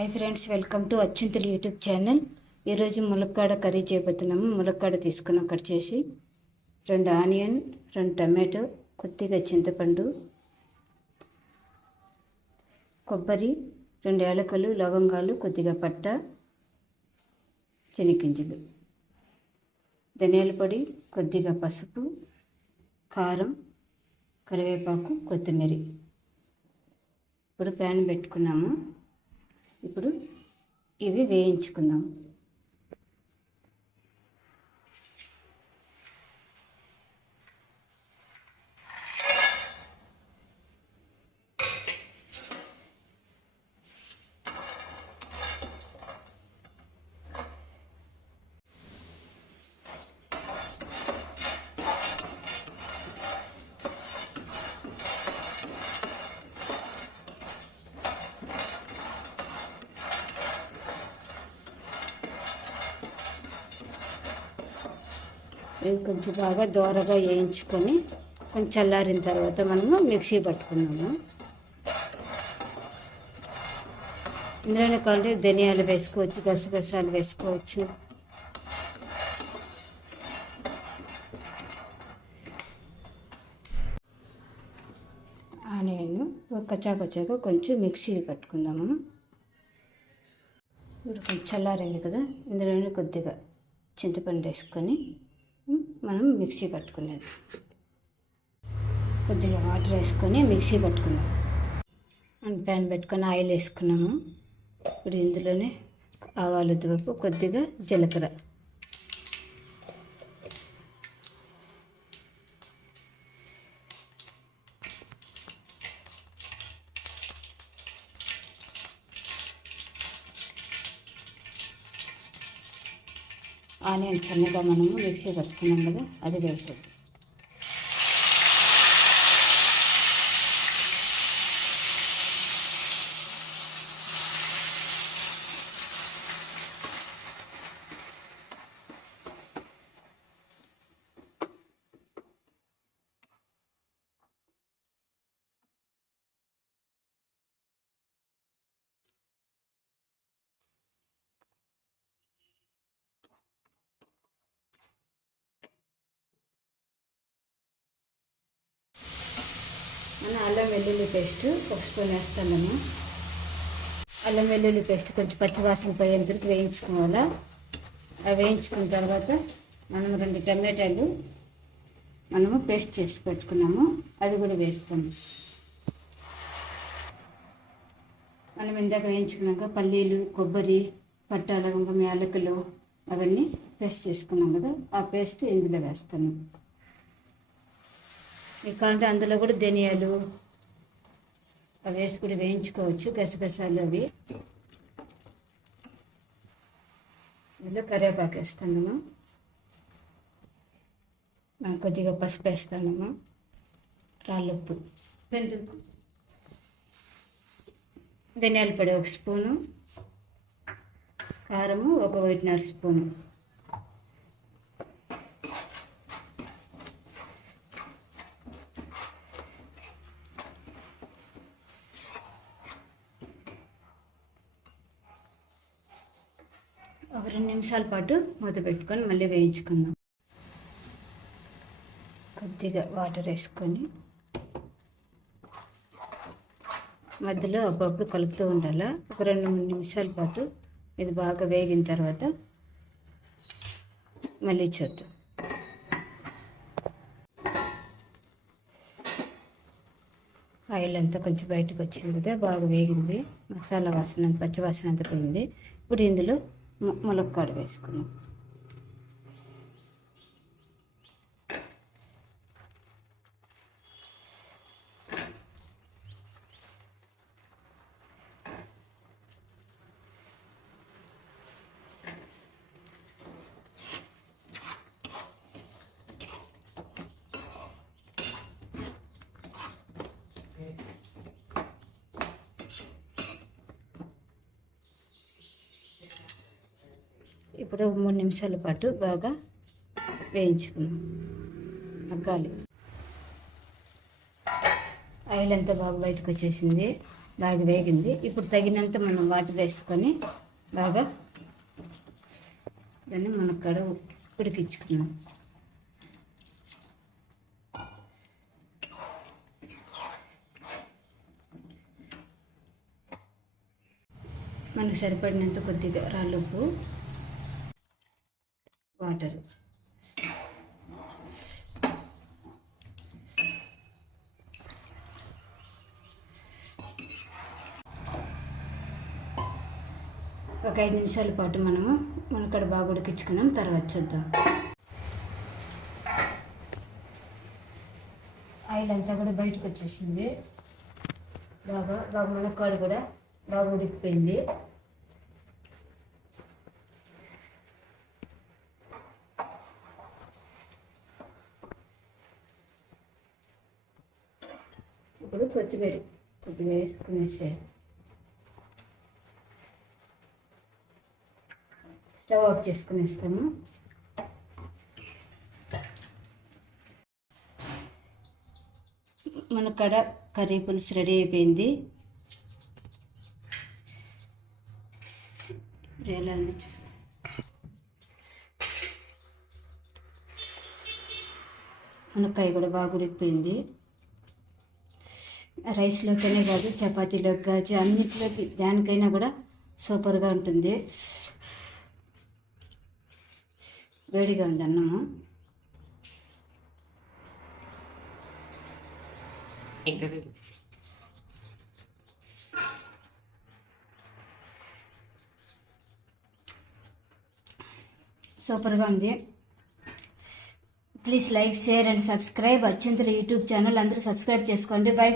Hi friends, welcome to అచ్చింతలు YouTube channel. ఈరోజు ములక్కాడ కర్రీ చేయబోతున్నాము. ములక్కాడ తీసుకున్నాం, కట్ చేసి 2 ఆనియన్, 2 టమాటో, కొద్దిగా చింతపండు, కొబ్బరి, 2 యాలకులు, లవంగాలు, కొద్దిగా పట్ట, శనగింజలు, ధనియాల పొడి, కొద్దిగా పసుపు, కారం, కరివేపాకు, కొత్తిమీర. ఇప్పుడు ప్యాన్ పెట్టుకున్నాము. ఇప్పుడు ఇవి వేయించుకుందాం. ఇవి కొంచెం బాగా దోరగా వేయించుకొని కొంచెం చల్లారిన తర్వాత మనము మిక్సీ పట్టుకున్నాము. ఇందులోనే కావాలంటే ధనియాలు వేసుకోవచ్చు, గసగసాలు వేసుకోవచ్చు. ఆనియన్ కచ్చాపచ్చాగా కొంచెం మిక్సీ పట్టుకుందాము. ఇప్పుడు కొంచెం చల్లారింది కదా, ఇందులోనే కొద్దిగా చింతపండు వేసుకొని మనం మిక్సీ పట్టుకునేది. కొద్దిగా వాటర్ వేసుకొని మిక్సీ పట్టుకుందాం. మనం ప్యాన్ పెట్టుకొని ఆయిల్ వేసుకున్నాము. ఇప్పుడు ఇందులోనే ఆవాలు, ఉద్దిపప్పు, కొద్దిగా జీలకర్ర, ఆనియన్ సన్నగా మనము మిక్సీ పట్టుకున్నాం కదా, అది వేసేది. మన అల్లం వెల్లుల్లి పేస్ట్ 1 స్పూన్ వేస్తాను. అల్లం వెల్లుల్లి పేస్ట్ కొంచెం పచ్చివాసన పోయేంత వేయించుకోవాలా. అవి వేయించుకున్న తర్వాత మనం 2 టమాటాలు మనము పేస్ట్ చేసి పెట్టుకున్నాము, అది కూడా వేస్తాము. మనం ఇందాక వేయించుకున్నాక పల్లీలు, కొబ్బరి, పట్ట, లవంగం, యాలకులు అవన్నీ పేస్ట్ చేసుకున్నాం కదా, ఆ పేస్ట్ ఇందులో వేస్తాను. కావాలంటే అందులో కూడా ధనియాలు అవి వేసి కూడా వేయించుకోవచ్చు, గసగసాలు అవి. ఇందులో కరివేపాకు వేస్తాను, కొద్దిగా పసుపు వేస్తాను, రాళ్ళుప్పు, ధనియాల పొడి 1 స్పూను, కారము 1.5 స్పూను, ఒక 2 నిమిషాల పాటు మూత పెట్టుకొని మళ్ళీ వేయించుకుందాం. కొద్దిగా వాటర్ వేసుకొని మధ్యలో అప్పుడప్పుడు కలుపుతూ ఉండాలి. ఒక 2-3 నిమిషాల పాటు ఇది బాగా వేగిన తర్వాత మళ్ళీ చూద్దాం. ఆయిల్ అంతా కొంచెం బయటకు వచ్చింది కదా, బాగా వేగింది. మసాలా వాసన, పచ్చి వాసన అంతా పోయింది. ఇప్పుడు ఇందులో ములక్కాడ వేసుకున్నాం. ఇప్పుడు 3 నిమిషాల పాటు బాగా వేయించుకున్నాం, మగ్గాలి. ఆయిల్ అంతా బాగా బయటకు వచ్చేసింది. బాగా వేగింది. ఇప్పుడు తగినంత మనం వాటర్ వేసుకొని బాగా దాన్ని మనం ఉడికించుకున్నాం. మనకు సరిపడినంత కొద్దిగా రాళ్ళుప్పు, వాటర్, ఒక 5 నిమిషాల పాటు మనము మునక్కాడ బాగా ఉడికించుకున్నాం. తర్వాత చూద్దాం. ఆయిల్ అంతా కూడా బయటకు వచ్చేసింది. బాగా మునక్కాడ కూడా బాగా ఉడికిపోయింది. ఇప్పుడు కొత్తిమీర కొద్దిగా వేసుకునేసే స్టవ్ ఆఫ్ చేసుకునేస్తాము. మునక్కాడ కర్రీ పులుసు రెడీ అయిపోయింది. ఎలా మునక్కాయ కూడా బాగా ఉడికిపోయింది. రైస్లోకైనా కాదు, చపాతీలోకి కాదు, అన్నిటిలోకి దానికైనా కూడా సూపర్గా ఉంటుంది. వేడిగా ఉంది అన్నము. సూపర్గా ఉంది. Please like, share and subscribe అత్యంతల యూట్యూబ్ ఛానల్. అందరూ సబ్స్క్రైబ్ చేసుకోండి. బై.